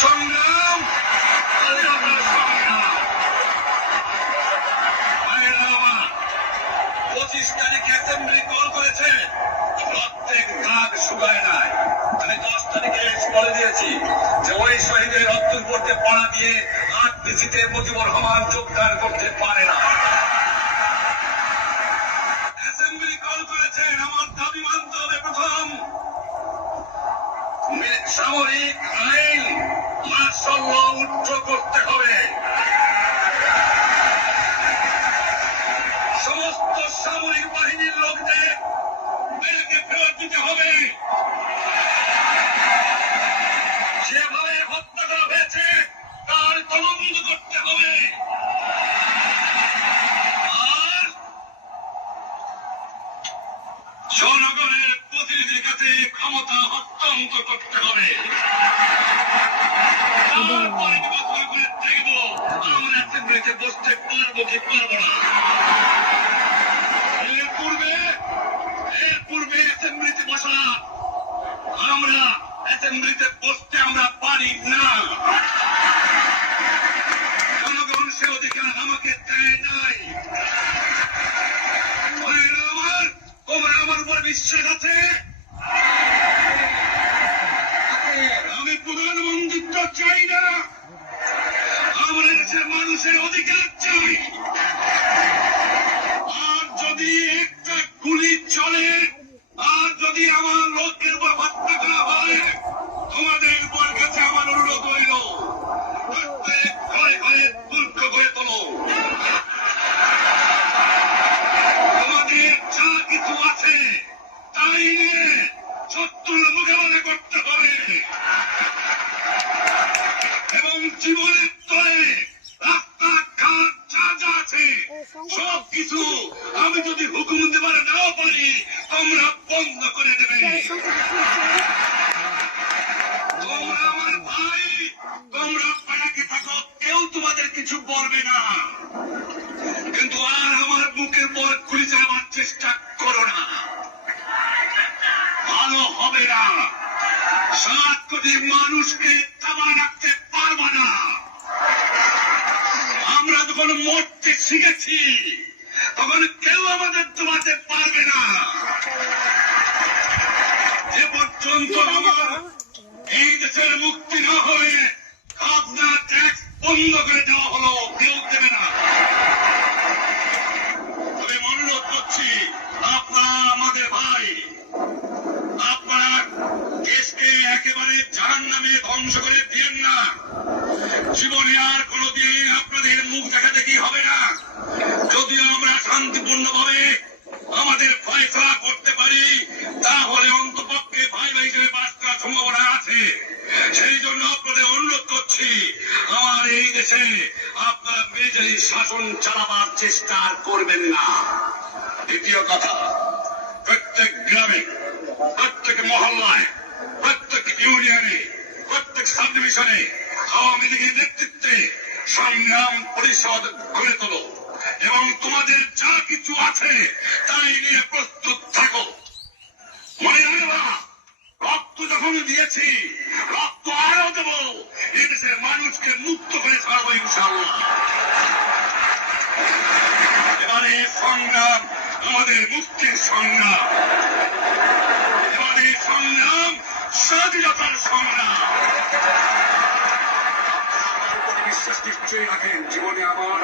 সংগ্রাম সংগ্রাম 25 তারিখে অ্যাসেম্বলি কল করেছে, প্রত্যেক দাগ শুকায় নাই। আমি 10 তারিখে বলে দিয়েছি যে ওই শহীদের রক্তের পড়তে পড়া দিয়ে আরপিসিতে মুজিবুর রহমান যোগদান করতে পারে না। অ্যাসেম্বলি কল করেছেন, আমার দাবি মানতে হবে। প্রথম, সামরিক আইন মার্শাল ল উচ্চ করতে হবে। সমস্ত সামরিক বাহিনীর লোকদের ব্যারাকে ফেরত দিতে হবে। যেভাবে হত্যা করা হয়েছে তার তদন্ত করতে হবে। আর জনগণের প্রতিনিধির কাছে ক্ষমতা হস্তান্তর করতে হবে। তারপরে বিবেচনা করে দেখব আমরা অ্যাসেম্বলিতে বসতে পারবো কি পারবো না। এর পূর্বে অ্যাসেম্বলিতে বসা, আমরা অ্যাসেম্বলিতে বসতে আমরা পারি না। জনগণ সে অধিকার আমাকে দেয় নাই। তোমরা আমার উপর বিশ্বাস আছে? আমি প্রধানমন্ত্রিত্ব চাই না, আমরা দেশের মানুষের অধিকার চাই। আর যদি একটা গুলি চলে, আর যদি আমার লোকের উপর হত্যা করা হয়, তোমাদের উপর কাছে আমার অনুরোধ হইল প্রত্যেক ঘরে ঘরে দুর্গ করে তোলো। তোমাদের যা কিছু আছে তাই নিয়ে শত্রুর মোকাবেলা করতে হবে এবং জীবনের তরে রাস্তাঘাট যা যা আছে সবকিছু আমি যদি হুকুম দেবার নাও পারি তোমরা বন্ধ করে দেবে। তোমরা আমার ভাই, তোমরা পাড়াকে থাকো, কেউ তোমাদের কিছু বলবে না, কিন্তু আর আমার বুকের পর গুলি চালাবার চেষ্টা করো না, ভালো হবে না। 7 কোটি মানুষকে চাপা রাখতে পারবো না। আমরা যখন মরতে শিখেছি তখন কেউ আমাদের দমাতে পারবে না। এ পর্যন্ত আমার এই দেশের মুক্তি না হয়ে খাজনা ট্যাক্স বন্ধ করে দেওয়া হলো, কেউ দেবে না। আমি অনুরোধ করছি, আপনারা আমাদের ভাই, আপনারা দেশকে একেবারে জাহান্নামে ধ্বংস করে দিয়েন না। জীবনে আর কোনদিন আপনাদের মুখ দেখা দেখি হবে না। যদিও আমরা শান্তিপূর্ণভাবে আমাদের ফয়সালা করতে পারি, তাহলে অন্তপক্ষে ভাই ভাই হিসেবে বাস করার সম্ভাবনা আছে। সেই জন্য আপনাদের অনুরোধ করছি, আমার এই দেশে আপনারা মিলিটারি শাসন চালাবার চেষ্টা করবেন না। দ্বিতীয় কথা, প্রত্যেক গ্রামে, প্রত্যেক মহল্লায়, প্রত্যেক ইউনিয়নে, প্রত্যেক সাব ডিভিশনে আওয়ামী লীগের নেতৃত্বে সংগ্রাম পরিষদ গড়ে তোলো এবং তোমাদের যা কিছু আছে তাই নিয়ে প্রস্তুত থাকো। মনে রাখবা, রক্ত যখন দিয়েছি, রক্ত আরো দেব। এদেশের মানুষকে মুক্ত করে ছাড়বো ইনশাআল্লাহ। এবারে সংগ্রাম আমাদের মুক্তির সংগ্রাম, এবারে সংগ্রাম স্বাধীনতার সংগ্রাম। বিশ্বাস নিশ্চয়ই রাখেন, জীবনে আমার